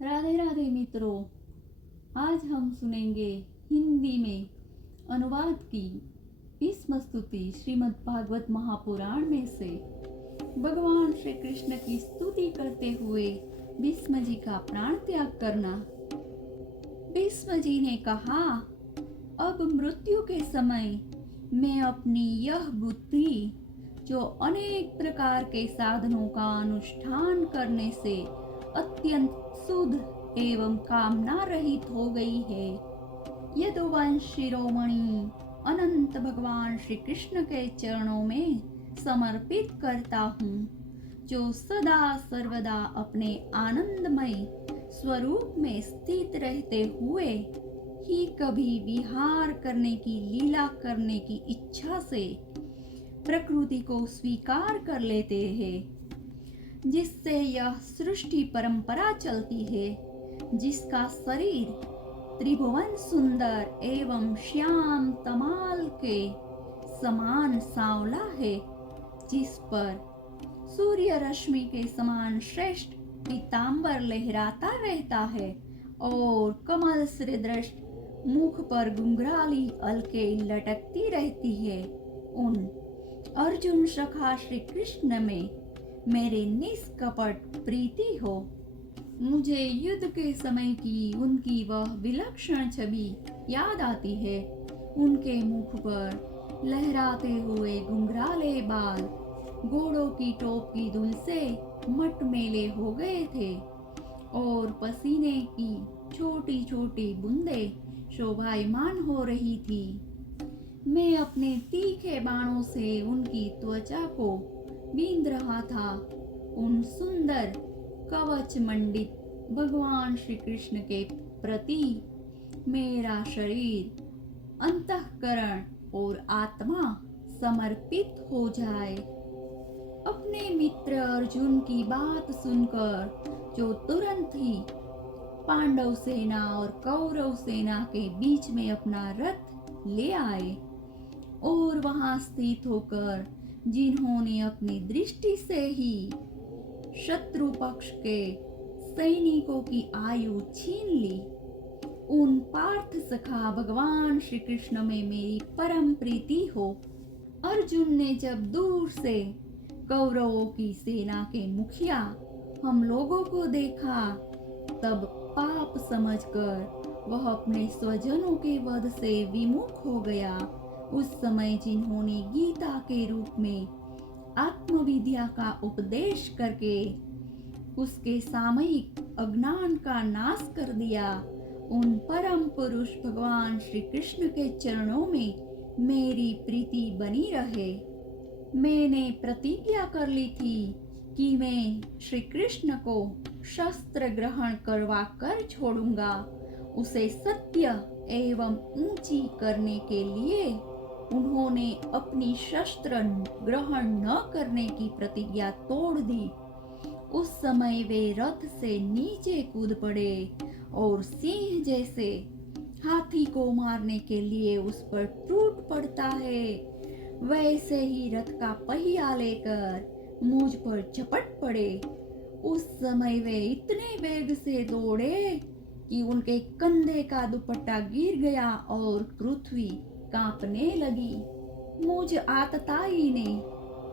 राधे राधे मित्रों। आज हम सुनेंगे हिंदी में अनुवाद की भीष्म स्तुति श्रीमद् भागवत महापुराण में से। भगवान श्री कृष्ण की स्तुति करते हुए भीष्म जी का प्राण त्याग करना। भीष्म जी ने कहा, अब मृत्यु के समय मैं अपनी यह बुद्धि, जो अनेक प्रकार के साधनों का अनुष्ठान करने से अत्यंत शुद्ध एवं कामना रहित हो गई है, यदुवंश शिरोमणि अनंत भगवान श्री कृष्ण के चरणों में समर्पित करता हूँ, जो सदा सर्वदा अपने आनंदमय स्वरूप में स्थित रहते हुए ही कभी विहार करने की लीला करने की इच्छा से प्रकृति को स्वीकार कर लेते हैं, जिससे यह सृष्टि परंपरा चलती है, जिसका शरीर त्रिभुवन सुंदर एवं श्याम तमाल के समान सांवला है, जिस पर सूर्य रश्मि के समान श्रेष्ठ पीतांबर लहराता रहता है और कमल सदृश मुख पर घुंघराली अलके लटकती रहती है। उन अर्जुन सखा श्री कृष्ण में मेरे निष्कपट प्रीति हो। मुझे युद्ध के समय की उनकी वह विलक्षण छवि याद आती है। उनके मुख पर लहराते हुए घुंघराले बाल घोड़ों की टोप की धूल से मटमेले हो गए थे और पसीने की छोटी छोटी बूंदें शोभायमान हो रही थी। मैं अपने तीखे बाणों से उनकी त्वचा को बींध रहा था। उन सुंदर कवच मंडित भगवान श्री कृष्ण के प्रति मेरा शरीर, अंतःकरण और आत्मा समर्पित हो जाए। अपने मित्र अर्जुन की बात सुनकर, जो तुरंत ही पांडव सेना और कौरव सेना के बीच में अपना रथ ले आए और वहां स्थित होकर जिन्होंने अपनी दृष्टि से ही शत्रु पक्ष के सैनिकों की आयु छीन ली, उन पार्थ सखा भगवान श्री कृष्ण में मेरी परम प्रीति हो। अर्जुन ने जब दूर से कौरवों की सेना के मुखिया हम लोगों को देखा, तब पाप समझकर वह अपने स्वजनों के वध से विमुख हो गया। उस समय जिन्होंने गीता के रूप में आत्मविद्या का उपदेश करके उसके सामयिक अज्ञान का नाश कर दिया, उन परम पुरुष भगवान श्री कृष्ण के चरणों में मेरी प्रीति बनी रहे। मैंने प्रतिज्ञा कर ली थी कि मैं श्री कृष्ण को शस्त्र ग्रहण करवा कर छोड़ूंगा। उसे सत्य एवं ऊंची करने के लिए उन्होंने अपनी शस्त्र ग्रहण न करने की प्रतिज्ञा तोड़ दी। उस समय वे रथ से नीचे कूद पड़े और सिंह जैसे हाथी को मारने के लिए उस पर टूट पड़ता है, वैसे ही रथ का पहिया लेकर मुझ पर झपट पड़े। उस समय वे इतने वेग से दौड़े कि उनके कंधे का दुपट्टा गिर गया और पृथ्वी कांपने लगी। मुझ आतताई ने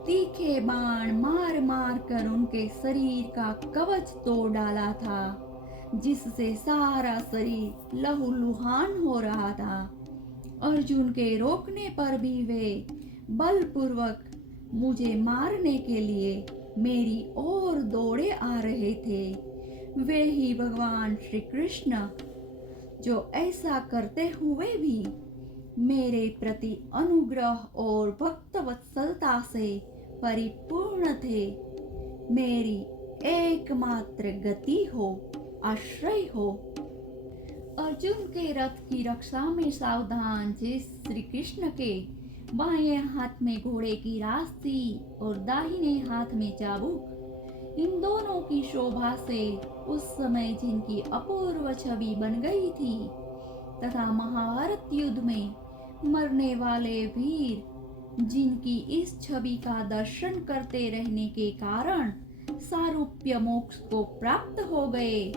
तीखे बाण मार मार कर उनके शरीर का कवच तोड़ डाला था, जिससे सारा शरीर लहूलुहान हो रहा था। अर्जुन के रोकने पर भी वे बलपूर्वक मुझे मारने के लिए मेरी ओर दौड़े आ रहे थे। वे ही भगवान श्री कृष्ण, जो ऐसा करते हुए भी मेरे प्रति अनुग्रह और भक्तवत्सलता से परिपूर्ण थे, मेरी एकमात्र गति हो, आश्रय हो। अर्जुन के रथ की रक्षा में सावधान जिस श्री कृष्ण के बाएं हाथ में घोड़े की राशि और दाहिने हाथ में चाबुक, इन दोनों की शोभा से उस समय जिनकी अपूर्व छवि बन गई थी, तथा महाभारत युद्ध में मरने वाले वीर जिनकी इस छवि का दर्शन करते रहने के कारण सारूप्य मोक्ष को प्राप्त हो गए,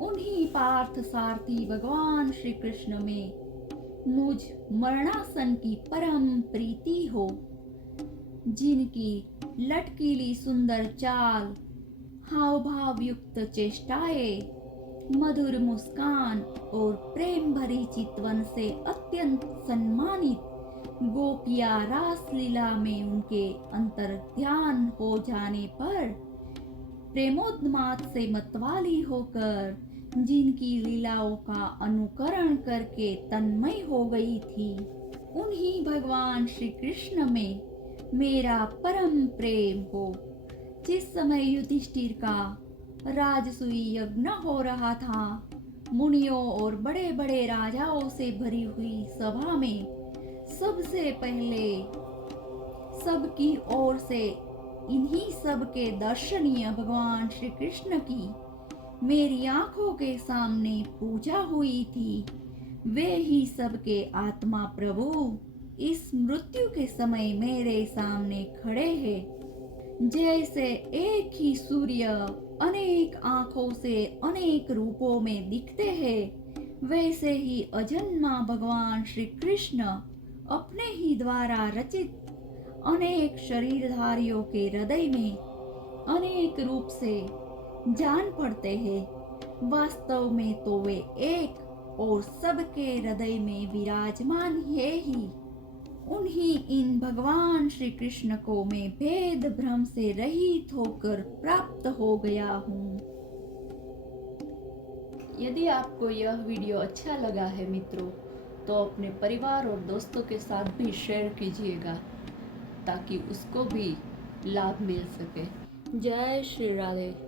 उन्हीं पार्थ सारथी भगवान श्री कृष्ण में मुझ मरणासन की परम प्रीति हो, जिनकी लटकीली सुंदर चाल, हाव भाव युक्त चेष्टाएं, मधुर मुस्कान और प्रेम भरी चितवन से अत्यंत सम्मानित गोपिया रास लीला में उनके अंतर ध्यान हो जाने पर प्रेमोन्माद से मतवाली होकर जिनकी लीलाओं का अनुकरण करके तन्मय हो गई थी, उन्हीं भगवान श्री कृष्ण में मेरा परम प्रेम हो। जिस समय युधिष्ठिर का राजसूय यज्ञ हो रहा था, मुनियों और बड़े बड़े राजाओं से भरी हुई सभा में सबसे पहले सबकी ओर से इन्हीं सब के दर्शनीय भगवान श्री कृष्ण की मेरी आंखों के सामने पूजा हुई थी, वे ही सबके आत्मा प्रभु इस मृत्यु के समय मेरे सामने खड़े हैं। जैसे एक ही सूर्य अनेक आंखों से अनेक रूपों में दिखते हैं, वैसे ही अजन्मा भगवान श्री कृष्ण अपने ही द्वारा रचित अनेक शरीरधारियों के हृदय में अनेक रूप से जान पड़ते हैं। वास्तव में तो वे एक और सबके हृदय में विराजमान है ही। उन्हीं इन भगवान श्री कृष्ण को मैं भेद भ्रम से रहित होकर प्राप्त हो गया हूँ। यदि आपको यह वीडियो अच्छा लगा है मित्रों, तो अपने परिवार और दोस्तों के साथ भी शेयर कीजिएगा, ताकि उसको भी लाभ मिल सके। जय श्री राधे।